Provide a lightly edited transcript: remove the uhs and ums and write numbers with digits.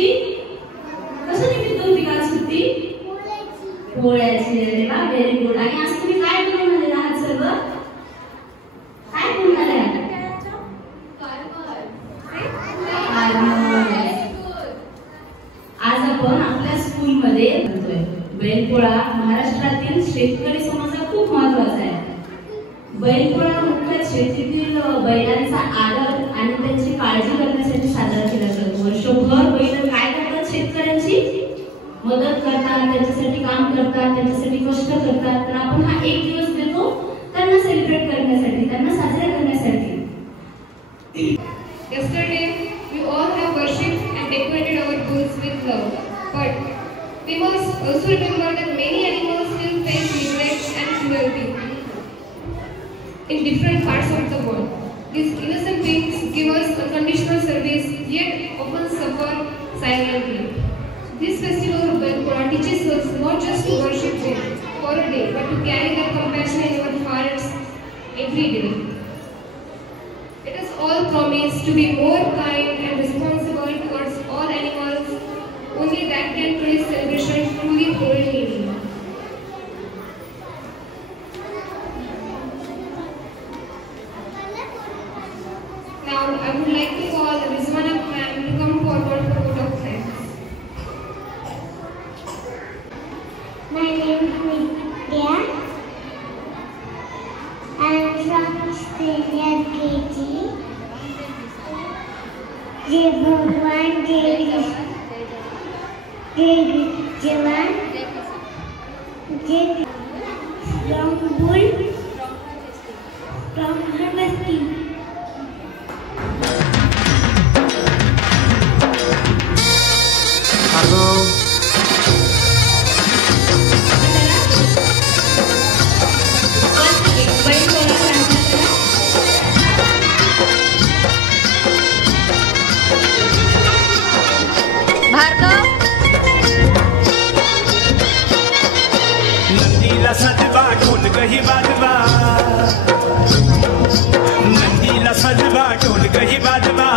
सुट्टी कशा निमित्त होती काल सुट्टी? पोळ्याची. अरे वा, व्हेरी गुड. आणि आज तुम्ही काय बनवून आलेला आहात सर्व? काय बनवून आले आहात? आज आपण आपल्या स्कूलमध्ये बनवतोय बैलपोळा. महाराष्ट्रातील शेतकरी समाजात खूप महत्त्वाचा आहे. बैलपोळा मुख्यतः शेतीतील बैलांचा आदर आणि त्यांची काळजी करण्यासाठी साजरा केला जातो. वर्षभर बैल काय करतात? शेतकऱ्यांची मदत करतात, त्यांच्यासाठी काम करतात, त्यांच्यासाठी कष्ट करतात. तर आपण हा एक दिवस देतो त्यांना सेलिब्रेट करण्यासाठी, त्यांना साजरा करण्यासाठी. Yesterday, we all have worshipped and decorated our bulls with love. But we must also remember that many animals still face neglect and cruelty in different parts of the world. These innocent beings give us unconditional service, yet often suffer silently. This festival of Belpora teaches us not just to worship them for a day, but to carry that compassion in our hearts every day. Let us all promise to be more kind and responsible towards all animals. Only that can create celebration truly holy. Now, I would like to call Rizwana ma'am to come forward for vote of thanks. My name is Vidya. I am from senior KG. Jai Bhagwan, Jai Jawan, Jai Strong Bull, Strong Harvesting. Hello. नंदीला सजवा ढोल कही बाजवा, नंदीला सजवा ढोल कही बाजवा.